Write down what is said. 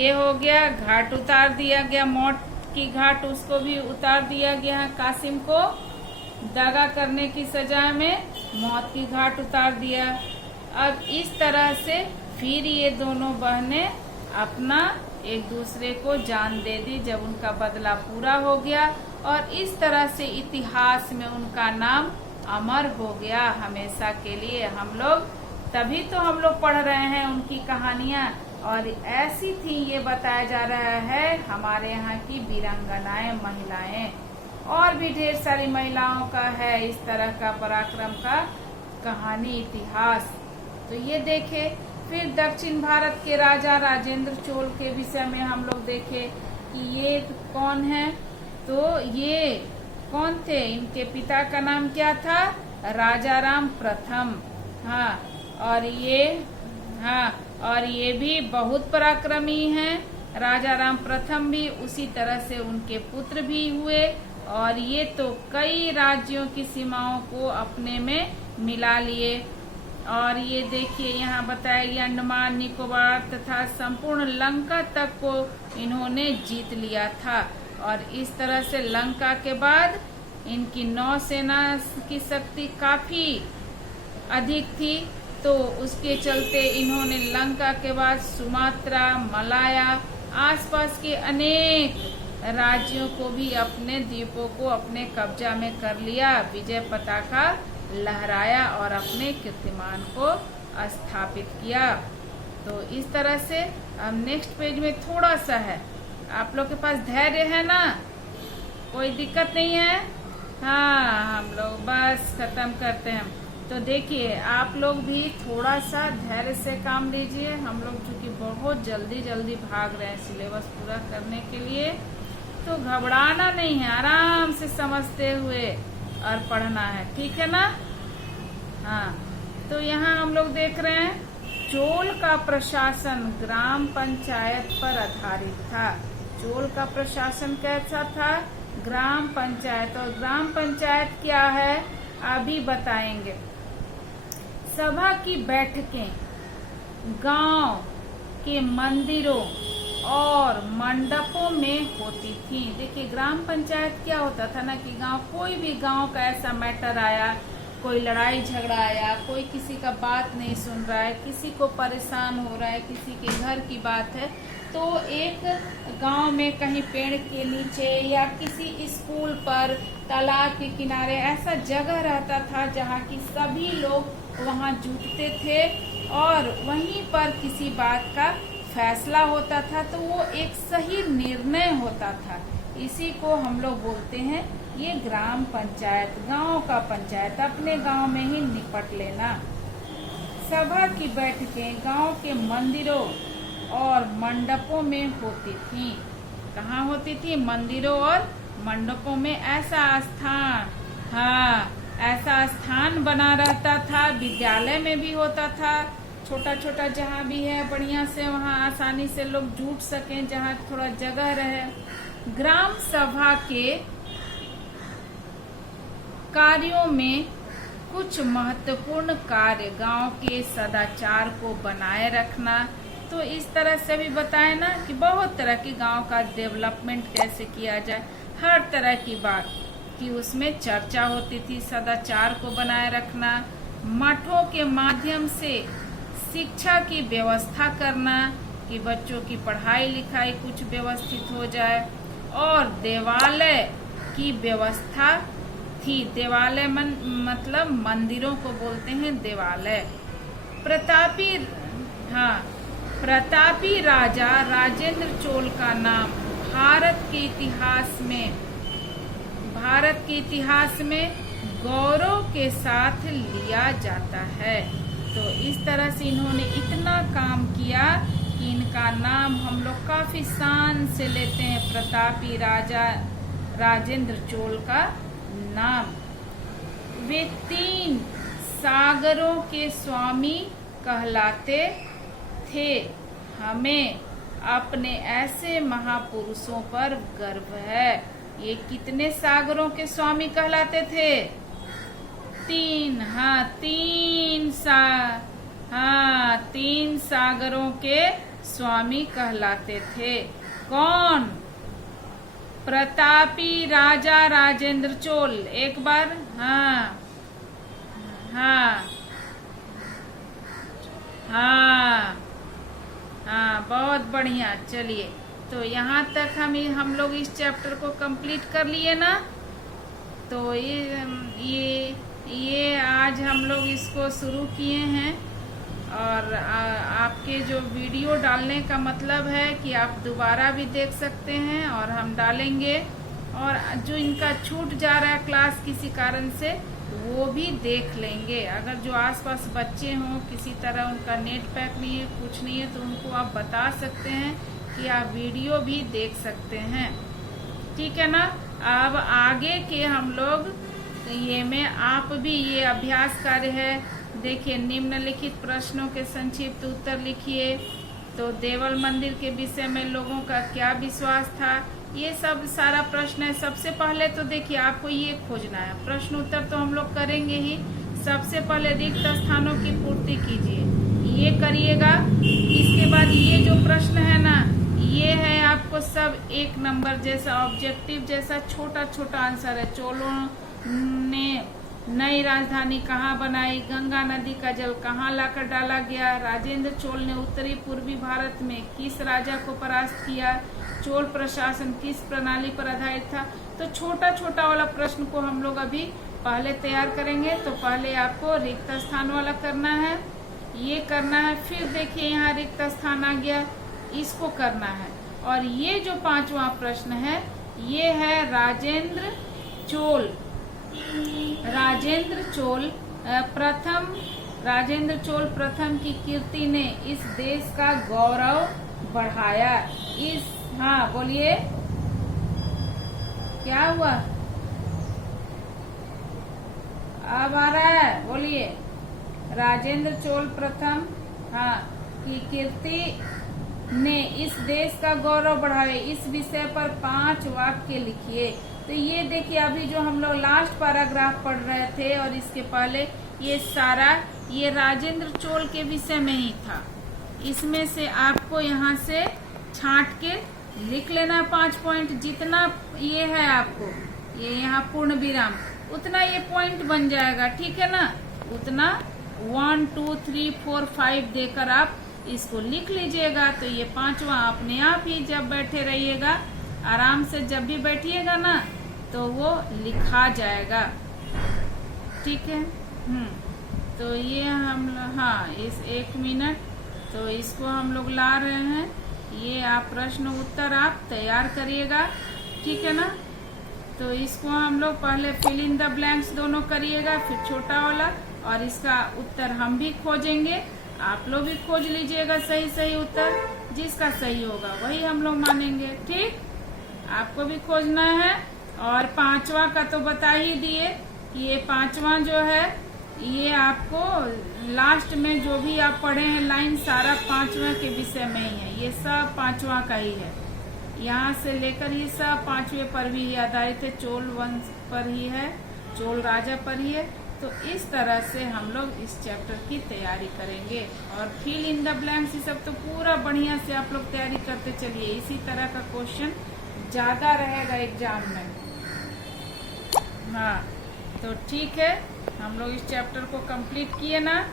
ये हो गया, घाट उतार दिया गया, मौत की घाट उसको भी उतार दिया गया। कासिम को दगा करने की सजा में मौत की घाट उतार दिया। अब इस तरह से फिर ये दोनों बहनें अपना एक दूसरे को जान दे दी जब उनका बदला पूरा हो गया, और इस तरह से इतिहास में उनका नाम अमर हो गया हमेशा के लिए। हम लोग तभी तो हम लोग पढ़ रहे हैं उनकी कहानियां, और ऐसी थी ये बताया जा रहा है हमारे यहाँ की वीरांगनाएं, महिलाएं। और भी ढेर सारी महिलाओं का है इस तरह का पराक्रम का कहानी, इतिहास। तो ये देखे। फिर दक्षिण भारत के राजा राजेंद्र चोल के विषय में हम लोग देखे कि ये कौन है। तो ये कौन थे, इनके पिता का नाम क्या था, राजाराम प्रथम। और ये भी बहुत पराक्रमी हैं। राजाराम प्रथम भी, उसी तरह से उनके पुत्र भी हुए, और ये तो कई राज्यों की सीमाओं को अपने में मिला लिए। और ये देखिए यहाँ बताया गया अंडमान निकोबार तथा संपूर्ण लंका तक को इन्होंने जीत लिया था। और इस तरह से लंका के बाद इनकी नौसेना की शक्ति काफी अधिक थी, तो उसके चलते इन्होंने लंका के बाद सुमात्रा, मलाया, आसपास के अनेक राज्यों को भी, अपने द्वीपों को अपने कब्जा में कर लिया, विजय पताका लहराया और अपने कीर्तिमान को स्थापित किया। तो इस तरह से अब नेक्स्ट पेज में थोड़ा सा है, आप लोग के पास धैर्य है ना, कोई दिक्कत नहीं है। हम लोग बस खत्म करते हैं। तो देखिए आप लोग भी थोड़ा सा धैर्य से काम लीजिए। हम लोग चूंकि बहुत जल्दी जल्दी भाग रहे हैं सिलेबस पूरा करने के लिए, तो घबराना नहीं है, आराम से समझते हुए और पढ़ना है, ठीक है ना। तो यहाँ हम लोग देख रहे हैं चोल का प्रशासन ग्राम पंचायत पर आधारित था। चोल का प्रशासन कैसा था, ग्राम पंचायत। और ग्राम पंचायत क्या है अभी बताएंगे। सभा की बैठकें गांव के मंदिरों और मंडपों में होती थी। देखिए ग्राम पंचायत क्या होता था ना कि गांव, कोई भी गांव का ऐसा मैटर आया, कोई लड़ाई झगड़ा आया, कोई किसी का बात नहीं सुन रहा है, किसी को परेशान हो रहा है, किसी के घर की बात है, तो एक गांव में कहीं पेड़ के नीचे या किसी स्कूल पर, तालाब के किनारे ऐसा जगह रहता था जहां की सभी लोग वहां जुटते थे और वहीं पर किसी बात का फैसला होता था। तो वो एक सही निर्णय होता था। इसी को हम लोग बोलते हैं ये ग्राम पंचायत, गांव का पंचायत, अपने गांव में ही निपट लेना। सभा की बैठकें गांव के मंदिरों और मंडपों में होती थी। कहाँ होती थी, मंदिरों और मंडपों में। ऐसा स्थान बना रहता था। विद्यालय में भी होता था, छोटा छोटा जहाँ भी है बढ़िया से वहाँ आसानी से लोग जुट सकें, जहाँ थोड़ा जगह रहे। ग्राम सभा के कार्यों में कुछ महत्वपूर्ण कार्य, गांव के सदाचार को बनाए रखना। तो इस तरह से भी बताए ना कि बहुत तरह की गांव का डेवलपमेंट कैसे किया जाए, हर तरह की बात कि उसमें चर्चा होती थी। सदाचार को बनाए रखना, मठों के माध्यम से शिक्षा की व्यवस्था करना कि बच्चों की पढ़ाई लिखाई कुछ व्यवस्थित हो जाए, और देवालय की व्यवस्था थी। देवालय मतलब मंदिरों को बोलते हैं देवालय। प्रतापी राजा राजेंद्र चोल का नाम भारत के इतिहास में गौरव के साथ लिया जाता है। तो इस तरह से इन्होंने इतना काम किया कि इनका नाम हम लोग काफी शान से लेते हैं, प्रतापी राजा राजेंद्र चोल का नाम। वे 3 सागरों के स्वामी कहलाते थे। हमें अपने ऐसे महापुरुषों पर गर्व है। ये कितने सागरों के स्वामी कहलाते थे, 3। हाँ, 3 सागरों के स्वामी कहलाते थे। कौन? प्रतापी राजा राजेंद्र चोल। एक बार, हाँ हाँ हाँ हाँ, बहुत बढ़िया। चलिए, तो यहाँ तक हम लोग इस चैप्टर को कंप्लीट कर लिए ना। तो ये आज हम लोग इसको शुरू किए हैं, और आपके जो वीडियो डालने का मतलब है कि आप दोबारा भी देख सकते हैं, और हम डालेंगे, और जो इनका छूट जा रहा है क्लास किसी कारण से, वो भी देख लेंगे। अगर जो आसपास बच्चे हों, किसी तरह उनका नेट पैक नहीं है, कुछ नहीं है, तो उनको आप बता सकते हैं कि आप वीडियो भी देख सकते हैं। ठीक है ना। अब आगे के हम लोग ये में आप भी ये अभ्यास कार्य है, देखिए, निम्नलिखित प्रश्नों के संक्षिप्त उत्तर लिखिए। तो देवल मंदिर के विषय में लोगों का क्या विश्वास था, ये सब सारा प्रश्न है। सबसे पहले तो देखिए, आपको ये खोजना है, प्रश्न उत्तर तो हम लोग करेंगे ही। सबसे पहले रिक्त स्थानों की पूर्ति कीजिए, ये करिएगा। इसके बाद ये जो प्रश्न है ना, ये है आपको सब 1 नंबर जैसा ऑब्जेक्टिव जैसा छोटा छोटा आंसर है। चोलों ने नई राजधानी कहाँ बनाई, गंगा नदी का जल कहाँ लाकर डाला गया, राजेंद्र चोल ने उत्तरी पूर्वी भारत में किस राजा को परास्त किया, चोल प्रशासन किस प्रणाली पर आधारित था। तो छोटा छोटा वाला प्रश्न को हम लोग अभी पहले तैयार करेंगे। तो पहले आपको रिक्त स्थान वाला करना है, ये करना है। फिर देखिए, यहाँ रिक्त स्थान आ गया, इसको करना है। और ये जो 5वां प्रश्न है, ये है राजेंद्र चोल प्रथम की कीर्ति ने इस देश का गौरव बढ़ाया। हाँ, बोलिए, क्या हुआ? अब आ रहा है, बोलिए। राजेंद्र चोल प्रथम, हाँ, की कीर्ति ने इस देश का गौरव बढ़ाया। इस विषय पर 5 वाक्य लिखिए। तो ये देखिए, अभी जो हम लोग लास्ट पैराग्राफ पढ़ रहे थे और इसके पहले ये सारा ये राजेंद्र चोल के विषय में ही था। इसमें से आपको यहाँ से छांट के लिख लेना 5 पॉइंट। जितना ये है आपको, ये यहाँ पूर्ण विराम, उतना ये पॉइंट बन जाएगा। ठीक है ना। उतना 1 2 3 4 5 देकर आप इसको लिख लीजिएगा। तो ये 5वां अपने आप ही जब बैठे रहिएगा, आराम से जब भी बैठिएगा ना, तो वो लिखा जाएगा। ठीक है। तो ये हम लोग, हाँ, इस 1 मिनट, तो इसको हम लोग ला रहे हैं। ये आप प्रश्न उत्तर आप तैयार करिएगा। ठीक है ना। तो इसको हम लोग पहले फिल इन द ब्लैंक्स दोनों करिएगा, फिर छोटा वाला, और इसका उत्तर हम भी खोजेंगे, आप लोग भी खोज लीजिएगा। सही उत्तर जिसका सही होगा वही हम लोग मानेंगे। ठीक, आपको भी खोजना है। और 5वां का तो बता ही दिए। ये 5वां जो है, ये आपको लास्ट में जो भी आप पढ़े हैं लाइन, सारा 5वें के विषय में ही है। ये सब 5वां का ही है। यहाँ से लेकर ये सब 5वें पर भी आधारित है, चोल वंश पर ही है, चोल राजा पर ही है। तो इस तरह से हम लोग इस चैप्टर की तैयारी करेंगे। और फिल इन द ब्लैंक्स, ये सब तो पूरा बढ़िया से आप लोग तैयारी करते चलिए। इसी तरह का क्वेश्चन ज्यादा रहेगा एग्जाम में। हाँ, तो ठीक है, हम लोग इस चैप्टर को कंप्लीट किए ना।